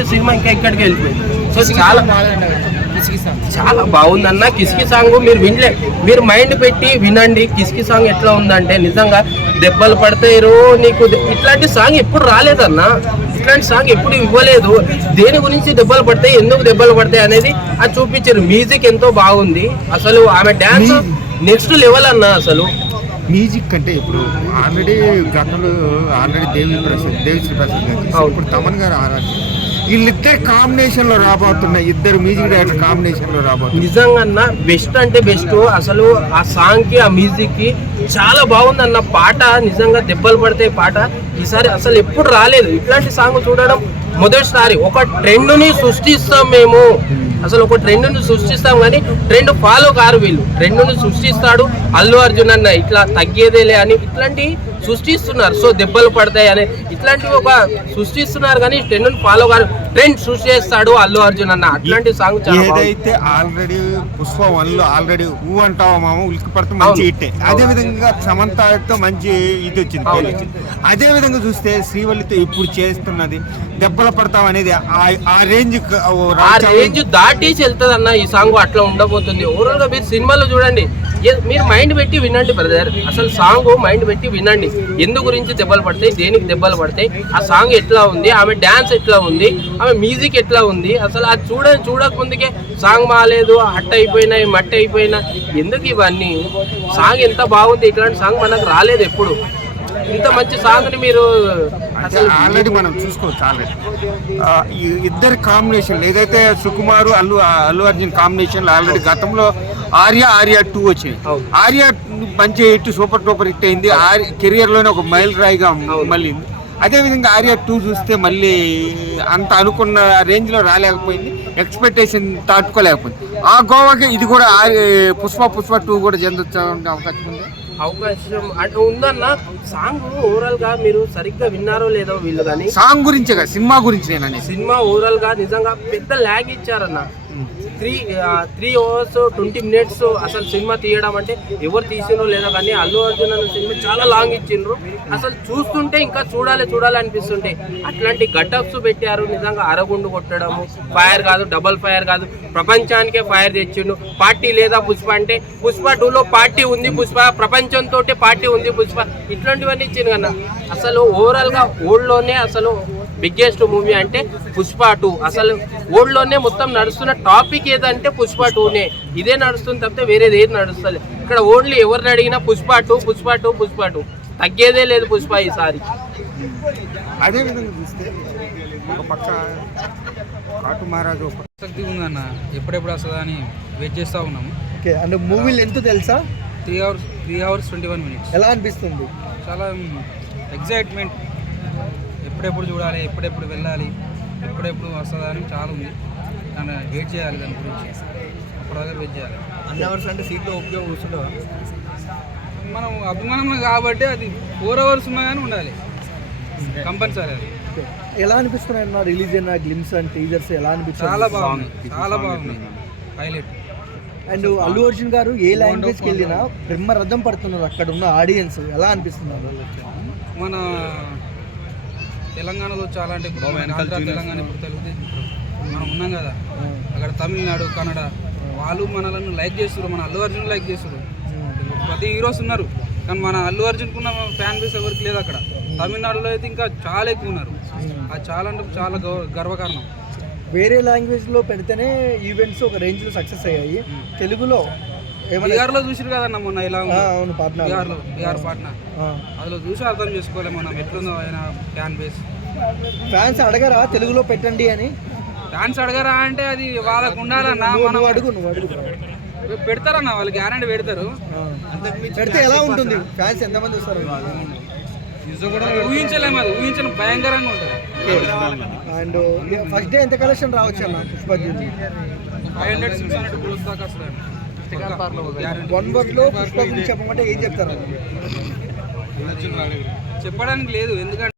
అంటే సినిమా ఇంకా ఇక్కడికి వెళ్ళిపోయింది. సో చాలా బాగుందన్న. కిస్కి సాంగ్ మీరు వినలే, మీరు మైండ్ పెట్టి వినండి. కిస్కి సాంగ్ ఎట్లా ఉందంటే నిజంగా దెబ్బలు పడతారు నీకు. ఇట్లాంటి సాంగ్ ఎప్పుడు రాలేదన్న, ఇట్లాంటి సాంగ్ ఎప్పుడు ఇవ్వలేదు. దేని గురించి దెబ్బలు పడతాయి, ఎందుకు దెబ్బలు పడతాయి అనేది అది చూపించారు. మ్యూజిక్ ఎంతో బాగుంది అసలు. ఆమె డ్యాన్స్ నెక్స్ట్ లెవెల్ అన్న. అసలు మ్యూజిక్ అంటే ఇప్పుడు ఆల్రెడీ గతంలో దేవిశ్రీ ప్రసాద్ గారు, ఇప్పుడు తమన్ గారు ఆరాధ్య, వీళ్ళిద్దరు కాంబినేషన్ లో రాబోతున్నాయి. ఇద్దరు మ్యూజిక్ డైరెక్టర్ కాంబినేషన్ లో రాబోతుంది. నిజంగా బెస్ట్ అంటే బెస్ట్. అసలు ఆ సాంగ్ కి, ఆ మ్యూజిక్ కి చాలా బాగుంది అన్న. పాట నిజంగా దెబ్బలు పడతాయి పాట. ఈసారి అసలు ఎప్పుడు రాలేదు ఇట్లాంటి సాంగ్ చూడడం మొదటిసారి. ఒక ట్రెండ్ ని సృష్టిస్తాం మేము, అసలు ఒక ట్రెండ్ ని సృష్టిస్తాం కానీ ట్రెండ్ ఫాలో కారు వీళ్ళు. ట్రెండ్ ని సృష్టిస్తాడు అల్లు అర్జున్ అన్న, ఇట్లా తగ్గేదేలే అని ఇట్లాంటి సృష్టిస్తున్నారు. సో దెబ్బలు పడతాయి అని ఇట్లాంటివి ఒక సృష్టిస్తున్నారు కానీ ట్రెండ్ ని ఫాలో కారు. ట్రెండ్ సృష్టిస్తాడు అల్లు అర్జున్ అన్న. అట్లాంటి సాంగ్ ఏదైతే ఆల్రెడీ పుష్ప 1 లో ఆల్రెడీ ఊ అంటావా మామ ఉలికి పడితే మంచి హిట్. అదే విధంగా సమంతతో మంచి ఇది వచ్చింది. అదే విధంగా చూస్తే శ్రీవల్లితో ఇప్పుడు చేస్తున్నది దెబ్బలు పడతాం అనేది ఆ రేంజ్ దాటేసి వెళ్తుంది అన్న ఈ సాంగ్. అట్లా ఉండబోతుంది. ఓవరాల్ గా మీరు సినిమాలో చూడండి, మీరు మైండ్ పెట్టి వినండి బ్రదర్. అసలు సాంగ్ మైండ్ పెట్టి వినండి. ఎందు గురించి దెబ్బలు పడతాయి, దేనికి దెబ్బలు పడతాయి, ఆ సాంగ్ ఎట్లా ఉంది, ఆమె డ్యాన్స్ ఎట్లా ఉంది, ఆమె మ్యూజిక్ ఎట్లా ఉంది. అసలు అది చూడక ముందుకే సాంగ్ బాగాలేదు, హట్ అయిపోయినాయి, మట్టి అయిపోయినా, ఎందుకు ఇవన్నీ? సాంగ్ ఎంత బాగుంది. ఇట్లాంటి సాంగ్ మనకు రాలేదు ఎప్పుడు. ఇంత మంచి సాంగ్ ని మీరు ఆల్రెడీ మనం చూసుకోవచ్చు. ఆల్రెడీ ఇద్దరు కాంబినేషన్ ఏదైతే సుకుమారు అల్లు అర్జున్ కాంబినేషన్ ఆల్రెడీ గతంలో ఆర్య 2 వచ్చింది. ఆర్య మంచి హిట్, సూపర్ డూపర్ హిట్ అయింది. కెరియర్ లోనే ఒక మైల్ రాయిగా మళ్ళీ. అదేవిధంగా ఆర్య 2 చూస్తే మళ్ళీ అంత అనుకున్న రేంజ్ లో రాలేకపోయింది, ఎక్స్పెక్టేషన్ తట్టుకోలేకపోయింది. ఆ గోవాకి ఇది కూడా పుష్ప 2 కూడా చెందొచ్చే అవకాశం ఉంది. అవకాశం అంటే ఉందన్న. సాంగ్ ఓవరాల్ గా మీరు సరిగ్గా విన్నారో లేదో వీళ్ళు, కానీ సాంగ్ గురించి సినిమా గురించి సినిమా ఓవరాల్ గా నిజంగా పెద్ద ల్యాగ్ ఇచ్చారన్న. 3 hours 20 minutes అసలు సినిమా తీయడం అంటే ఎవరు తీసినో లేదో కానీ అల్లు అర్జున్ అన్న సినిమా చాలా లాంగ్ ఇచ్చిండ్రు. అసలు చూస్తుంటే ఇంకా చూడాలి అనిపిస్తుంటే అట్లాంటి గటప్స్ పెట్టారు. నిజంగా అరగుండు కొట్టడము, ఫైర్ కాదు, డబల్ ఫైర్ కాదు, ప్రపంచానికే ఫైర్ తెచ్చిండు. పార్టీ లేదా పుష్ప అంటే పుష్ప 2లో పార్టీ ఉంది, పుష్ప ప్రపంచంతో పార్టీ ఉంది పుష్ప. ఇట్లాంటివన్నీ ఇచ్చింది కన్నా. అసలు ఓవరాల్ గా ఓల్డ్లోనే అసలు బిగ్గెస్ట్ మూవీ అంటే పుష్ప 2. అసలు ఓల్డ్లోనే మొత్తం నడుస్తున్న టాపిక్ ఏదంటే పుష్ప 2నే. ఇదే నడుస్తుంది తప్పితే వేరేది ఏది నడుస్తుంది ఇక్కడ. ఓన్లీ ఎవరిని అడిగినా పుష్ప 2 తగ్గేదే లేదు పుష్ప ఈసారి. అదే విధంగా చూస్తే ఒక పక్క కాటు మహారాజు ఆసక్తి ఉందన్న, ఎప్పుడెప్పుడు వస్తుందా అని వెయిట్ చేస్తూ ఉన్నాము. ఓకే, అంటే మూవీలు ఎంత తెలుసా? 3 hours 21 minutes. ఎలా అనిపిస్తుంది? చాలా ఎగ్జైట్మెంట్, ఎప్పుడెప్పుడు చూడాలి, ఎప్పుడెప్పుడు వెళ్ళాలి, ఎప్పుడెప్పుడు వస్తుందా అని చాలా ఉంది. దాన్ని వెయిట్ చేయాలి, దాని గురించి అప్పుడు దగ్గర వెయిట్ చేయాలి. అన్ని అవర్స్ అంటే సీట్లో ఉపయోగం కూర్చుంటావా? మనం అభిమానం కాబట్టి అది 4 hours ఉన్నా కానీ ఉండాలి కంపల్సరీ. అది ఎలా అనిపిస్తున్నాయి అన్న? రిలీజ్ అయిన గ్లిమ్స్ అండ్ టీజర్స్ ఎలా అనిపిస్తుంది? చాలా బాగుంది, హైలైట్. అండ్ అల్లు అర్జున్ గారు ఏ లాంగ్వేజ్కి వెళ్ళినా బ్రహ్మరథం పడుతున్నారు అక్కడ ఉన్న ఆడియన్స్. ఎలా అనిపిస్తున్నారు? మన తెలంగాణలో చాలా అంటే ఇప్పుడు తెలంగాణ ఇప్పుడు తెలుగుదేశం మనం ఉన్నాం కదా, అక్కడ తమిళనాడు, కన్నడ వాళ్ళు మనలను లైక్ చేస్తారు, మన అల్లు అర్జున్ లైక్ చేస్తారు. ప్రతి హీరోస్ ఉన్నారు కానీ మన అల్లు అర్జున్కున్న ఫ్యాన్ బేస్ ఎవరికి లేదు అక్కడ. తమిళనాడులో అయితే ఇంకా చాలా ఎక్కువ ఉన్నారు. అది చాలా అంటే చాలా గర్వకారణం. వేరే లాంగ్వేజ్లో పెడితేనే ఈవెంట్స్ ఒక రేంజ్లో సక్సెస్ అయ్యాయి. తెలుగులో బీహార్లో చూసారు కదన్న మొన్న ఇలా. అవును, బీహార్ పాట్నా అందులో చూసి అర్థం చేసుకోవాలి మనం ఎట్లుందో ఆయన ఫ్యాన్ బేస్. ఫ్యాన్స్ అడగరా తెలుగులో పెట్టండి అని? ఫ్యాన్స్ అడగరా అంటే అది వాళ్ళకు ఉండాలన్నా. మనం అడుగు పెడతారన్న, వాళ్ళు గ్యారెంటీ పెడతారు. పెడితే ఎలా ఉంటుంది? ఫ్యాన్స్ ఎంతమంది వస్తారు? ఊహించలేము, అది ఊహించడం భయంకరంగా ఉంటుంది. అండ్ ఫస్ట్ డే ఎంత కలెక్షన్ రావచ్చు అన్న పుష్ప? 500-600 crores దాకా వస్తుంది. 1 word లో పుష్ప గురించి చెప్పమంటే ఏం చెప్తారు? చెప్పడానికి లేదు, ఎందుకంటే